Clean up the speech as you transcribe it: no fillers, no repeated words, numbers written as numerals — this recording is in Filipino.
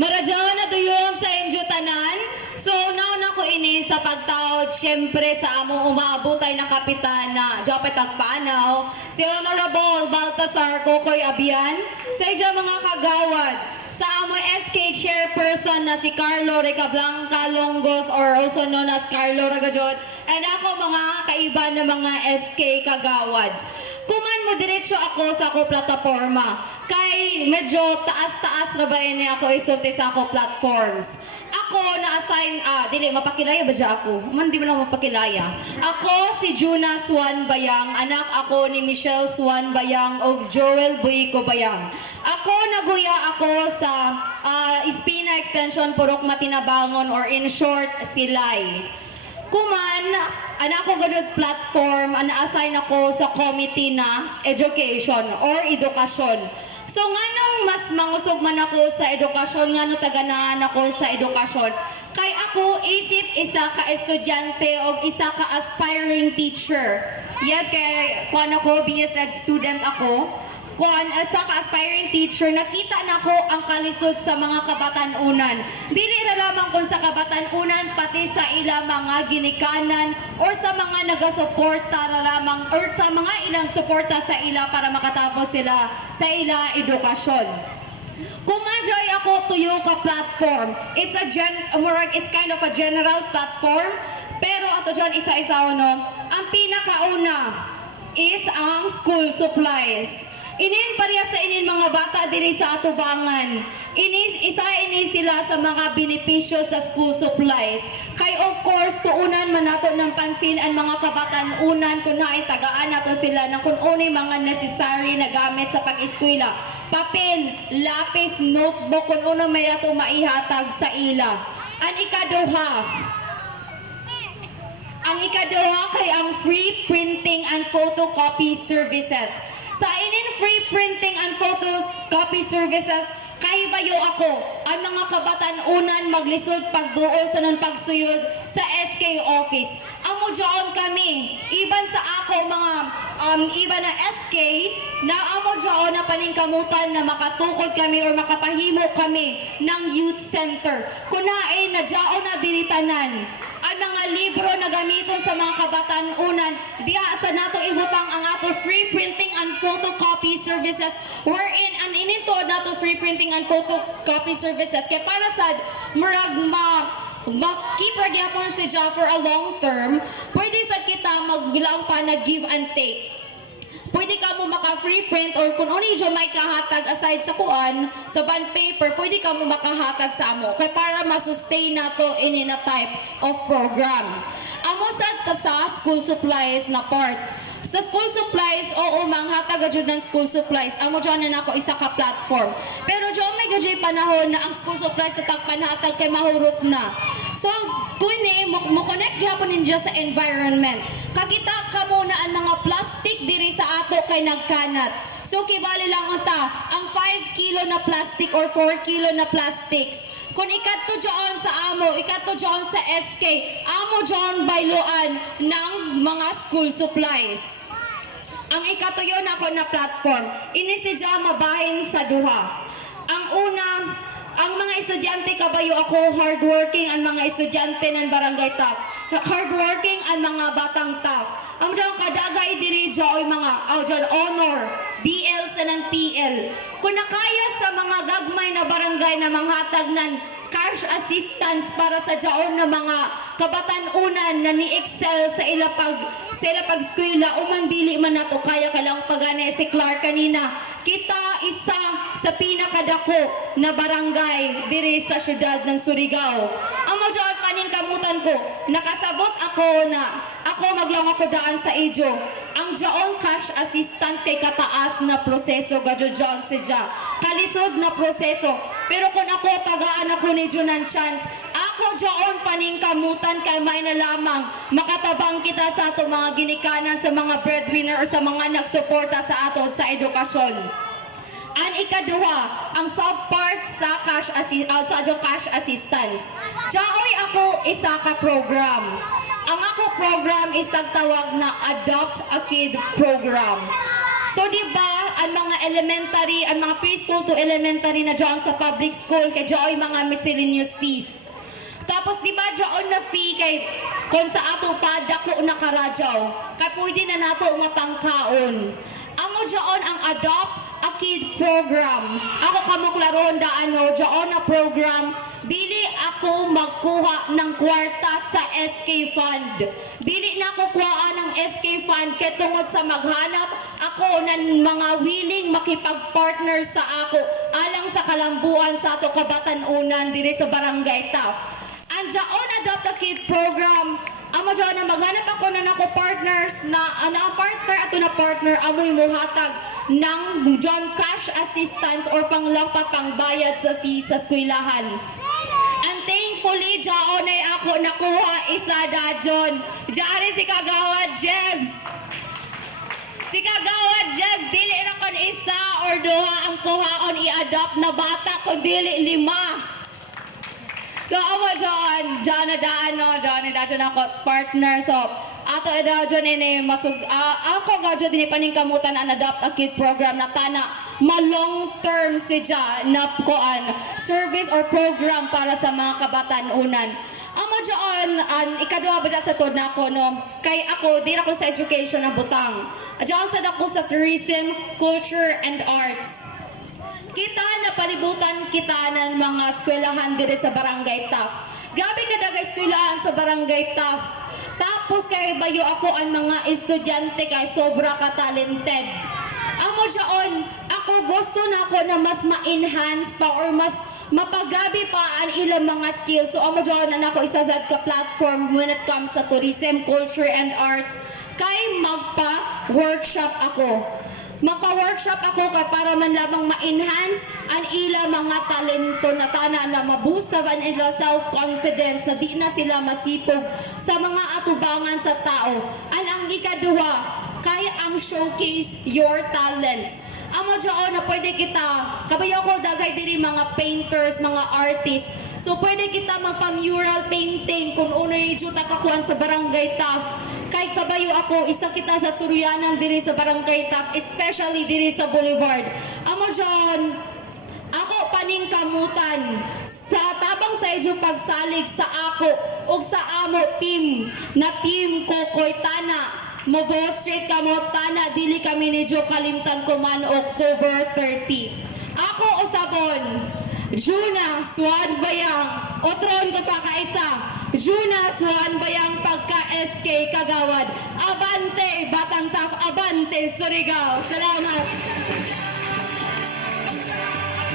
Maradyaw na duyom sa inyo tanan. So nauna ko ini sa pagtaod syempre sa among umaabutay na kapitana Jopet Tagpanaw, si Honorable Baltasar Kokoy Abian, sa inyo mga kagawad, sa among SK chairperson na si Carlo Recablanca Longos or also known as Carlo Ragajot, and ako mga kaiba na mga SK kagawad. Kuman mo diretso ako sa ako plataforma. Kay medyo taas-taas ra ba ini ako isulti sa ako platforms. Ako na-assign, dili, mapakilaya ba dyan ako? Man, di mo lang mapakilaya. Ako si Juna Swan Bayang, anak ako ni Michelle Swan Bayang o Joel Buico Bayang. Ako naguya ako sa Espina Extension Purok Matinabangon or in short, Silay. Kuman, anak ko gadget platform, na-assign ako sa committee na education or edukasyon. So nganong mas mangusog man ako sa edukasyon, ngano taganahan ako sa edukasyon? Kay ako isip isa ka estudyante o isa ka aspiring teacher. Yes, kay kuan ako BS Ed student ako. Kuan sa ka aspiring teacher, nakita na ko ang kalisod sa mga kabatan-unan. Dili ra lamang kun sa kabatan-unan, pati sa ila mga ginikanan or sa mga nagasuporta ra lamang or sa mga ilang suporta sa ila para makatapos sila sa ila edukasyon. Kumanjoy ako tuyo ka platform. It's kind of a general platform, pero ato dyan isa-isa no. Ang pinakauna is ang school supplies. Inin pareha sa inin mga bata diri sa atubangan. Isa sila sa mga benepisyo sa school supplies. Kay of course, tuunan man nato ng pansin ang mga kabatan-unan kung naitagaan nato sila na kung unay mga necessary na gamit sa pag-eskwela. Papel, lapis, notebook, kung uno may ato maihatag sa ila. Ang ikaduha kay ang free printing and photocopy services. Sa inin free printing and photocopy services, kahibayo ako ang mga kabatan-unan maglisod pagduol sa nun pagsuyod sa SK office. Amo dyan kami, iban sa ako mga iba na SK, na amo dyan na paningkamutan na makatukod kami or makapahimo kami ng youth center. Kunain na dyan na diritanan ang mga libro na gamiton sa mga kabatan-unan, diha sa nato ibutang ang ato free printing and photocopy services, wherein ang ininto nato free printing and photocopy services kay para sa murag keep ra gyapon si Ja for a long term, pwede sa kita maglaong pa na give and take. Pwede ka mo maka-free print or kung ano yung may kahatag aside sa kuan, sa bond paper, pwede ka mo makahatag sa amo. Kaya para masustain nato in a type of program. Amo sad ka sa school supplies na part. Sa school supplies, oo, manghatag jud ng school supplies. Amo dyan na ako isa ka platform. Pero dyan may gajay panahon na ang school supplies sa tagpanhatag kay mahurot na. So, kuni mo connect gyapon ninyo sa environment. Kakita ka muna ang mga plastic diri sa ato kay nagkanat. So kibali lang unta ang 5 kilo na plastic or 4 kilo na plastics. Kung ikadto dyan sa amo, ikadto dyan sa SK, amo dyan bayloan ng mga school supplies. Ang ikatuyo na ako na platform, ini si dyan mabahin sa duha. Ang una, ang mga estudyante kabayo ako hardworking, ang mga estudyante ng barangay TAF. Hardworking ang mga batang TAF. Ang dyan kadagay diri dyan mga dyan honor, DL sa ng TL. Kung nakaya sa mga gagmay na barangay na manghatag ng cash assistance para sa dyan na mga kabatan-unan na ni-excel sa ila pag-skwela o mandili man nato kaya kalang pagane si Clark kanina. Kita isa sa pinakadako na barangay diri sa syudad ng Surigao. Amo dyan paningkamutan ko, nakasabot ako na ako maglang ako daan sa idyo. Ang dyan cash assistance kay kataas na proseso gadyo dyan si dyan. Kalisod na proseso. Pero kung ako tagaan ako ni Junan Chance, ako dyan paningkamutan kay may na lamang makatabang kita sa ato mga ginikanan sa mga breadwinner o sa mga nagsuporta sa ato sa edukasyon. Ang ikaduha, ang subpart sa cash assistance. Diyoy ako isa ka program. Ang ako program is tagtawag na Adopt a Kid program. So di ba ang mga elementary, ang mga preschool to elementary na dyan sa public school, kay dyan mga miscellaneous fees. Tapos di ba dyan na fee kay kung sa ato pa dako na karadyaw, kay pwede na nato mapangkaon. Amo dyan ang Adopt a Kid program. Ako kamuklaroon daan dyan na program, dili ako magkuha ng kwarta sa SK Fund. Dili na ako kuha ng SK Fund kay tungod sa maghanap ako ng mga willing makipag-partner sa ako alang sa kalambuan sa ato kabatan-unan diri sa Barangay Taft. Ang dyan Adopt a Kid program, amo dyan na maghanap ako na nako partners na ang partner ato na partner amoy muhatag ng John cash assistance or panglampa pangbayad sa fees sa eskwelahan. And thankfully, dyan ay ako nakuha isa dajon. Diyan si Kagawad Jebs. Si Kagawad Jebs, dili na kon isa or duha ang kuhaon i-adopt na bata kung dili 5. So, amo dyan na daan ako partner. So, ato dyan ako dyan din paningkamutan ang Adopt a Kid program na tana ma-long term siya na kuan service or program para sa mga kabatan-unan. Amo dyan, ikaduha ba dyan sa tod na ako, no? Kay ako, di ako sa education na butang. Dyan sa ako sa tourism, culture, and arts. Kita na palibutan kita ng mga eskwelahan diri sa Barangay Taft. Grabe ka daga eskwelahan sa Barangay Taft. Tapos kay bayo ako ang mga estudyante kay sobra ka talented. Amo dyan, ako gusto na ako na mas ma-enhance pa or mas mapagabi pa ang ilang mga skills. So amo dyan na ako isasad ka platform when it comes sa tourism, culture, and arts. Kay magpa-workshop ako. Magpa-workshop ako para man lamang ma-enhance ang ila mga talento na tana na mabusab ang ila self-confidence na di na sila masipog sa mga atubangan sa tao. Ang ikaduha, kaya ang showcase your talents. Amo dyan na pwede kita, kabayo ko dagay diri mga painters, mga artists. So pwede kita magpa-mural painting kung unoy juta kakuan sa Barangay Taft. Kay kabayo ako, isa kita sa Suruyanan diri sa Barangay Taft, especially diri sa Boulevard. Amo dyan, ako paningkamutan sa tabang sa edyo pagsalig sa ako o sa amo team na team Kokoy Tana. Mo-vote straight ka mo Tana, dili kami ni Jo kalimtan ko man October 30. Ako usabon, Juna Swan Bayang, otron ko pa kaisa. Juna Swan Bayang pagka-SK Kagawad. Abante Batang Taft, abante Surigao. Salamat.